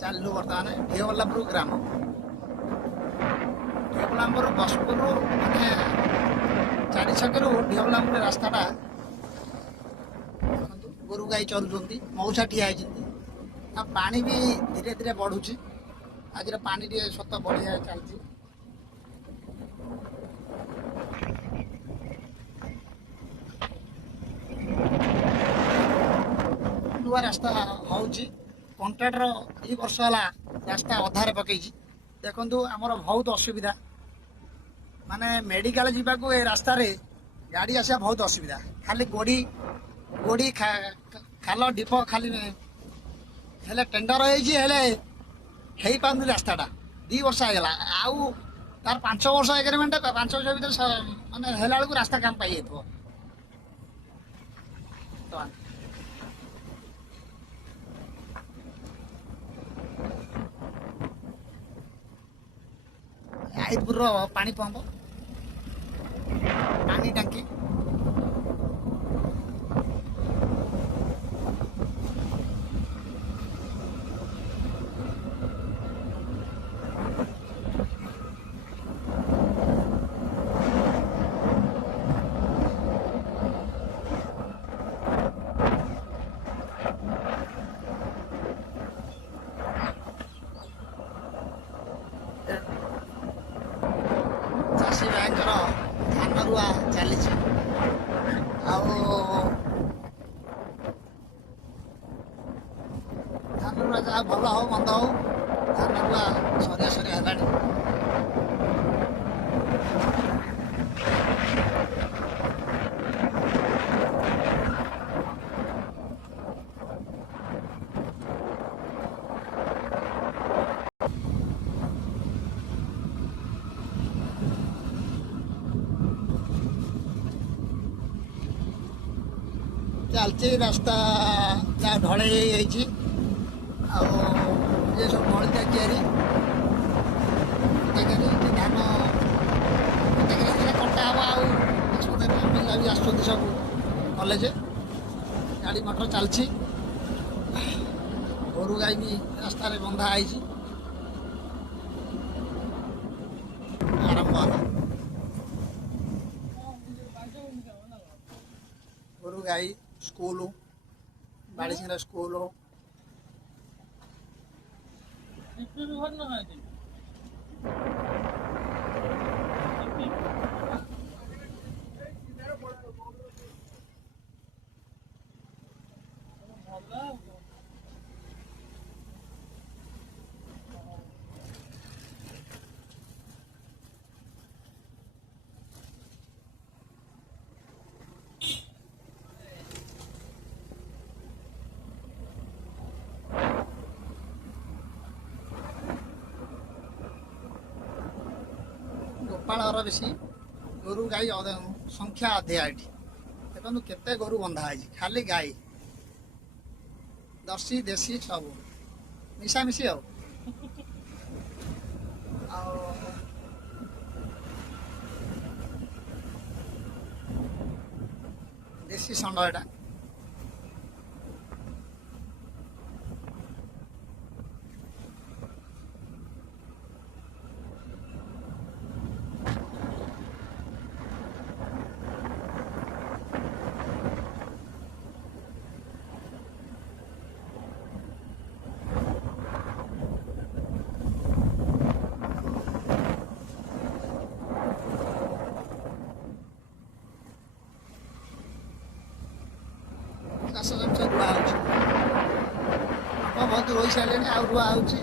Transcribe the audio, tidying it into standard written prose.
ଚାଲିଲୁ ବର୍ତ୍ତମାନ ଢିଅବଲ୍ଲାପୁର ଗ୍ରାମ। ଢିଅବଲ୍ଲାପୁର ବସପୁରରୁ ମାନେ 4 ଛକରୁ ଢିଅବଲ୍ଲାପୁର ରାସ୍ତାଟା ଦେଖନ୍ତୁ, ଗୋରୁ ଗାଈ ଚରୁଛନ୍ତି, ମଉସା ଠିଆ ହେଇଛନ୍ତି। ଆଉ ପାଣି ବି ଧୀରେ ଧୀରେ ବଢ଼ୁଛି। ଆଜିର ପାଣି ଟିକେ ସତ ବଢ଼ିଆ ଚାଲିଛି। ନୂଆ ରାସ୍ତା ହେଉଛି। କଣ୍ଟ୍ରାକ୍ଟର 2 ବର୍ଷ ହେଲା ରାସ୍ତା ଅଧାରେ ପକେଇଛି। ଦେଖନ୍ତୁ ଆମର ବହୁତ ଅସୁବିଧା, ମାନେ ମେଡ଼ିକାଲ ଯିବାକୁ ଏ ରାସ୍ତାରେ ଗାଡ଼ି ଆସିବା ବହୁତ ଅସୁବିଧା। ଖାଲି ଗୋଡ଼ି ଖାଲ ଢିପ ଖାଲି ହେଲେ ଟେଣ୍ଡର ହେଇଛି, ହେଲେ ହେଇପାରୁନି ରାସ୍ତାଟା। 2 ବର୍ଷ ହେଇଗଲା, ଆଉ ତାର 5 ବର୍ଷ ଏଗ୍ରିମେଣ୍ଟ, 5 ବର୍ଷ ଭିତରେ ମାନେ ହେଲା ବେଳକୁ ରାସ୍ତା କାମ ପାଇଯାଇଥିବ। ଆଇପୁରର ପାଣି ପମ୍ପ, ପାଣି ଟାଙ୍କି, ଚାଷୀ ଭାଇଙ୍କର ଧାନ ରୁଆ ଚାଲିଛି। ଆଉ ଧାନ ରୁଆ ଯାହା ଭଲ ହଉ ମନ୍ଦ ହଉ, ଧାନ ରୁଆ ସରିଆ ସରିଆ ହେଲାଣି। ଚାଲିଛି ରାସ୍ତା ଯାହା ଢଳେଇ ହେଇଯାଇଛି। ଆଉ ଇଏ ସବୁ ନଳିତା ତିଆରି ଧାନ କଟା ହବ। ଆଉ ପିଲା ବି ଆସୁଛନ୍ତି ସବୁ କଲେଜ, ଗାଡ଼ି ମଟର ଚାଲିଛି। ଗୋରୁ ଗାଈ ବି ରାସ୍ତାରେ ବନ୍ଧା ହେଇଛି। ଆରମ୍ଭ ହେଲା ଗୋରୁ ଗାଈ ସ୍କୁଲ, ବାଡ଼ିସିଙ୍ଗା ସ୍କୁଲ। ଗୋପାଳର ବେଶୀ, ଗୋରୁ ଗାଈ ସଂଖ୍ୟା ଅଧିକା ଏଠି। ଦେଖନ୍ତୁ କେତେ ଗୋରୁ ବନ୍ଧା ହେଇଛି, ଖାଲି ଗାଈ, ଦର୍ଶୀ ଦେଶୀ ସବୁ ମିଶାମିଶି। ଆଉ ଦେଶୀ ଷଣ୍ଢ ଏଟା। ଚାଷ ଜମି ରୁଆ ହେଉଛି, ବହୁତ ରୋଇ ସାରିଲେଣି, ଆଉ ରୁଆ ହେଉଛି।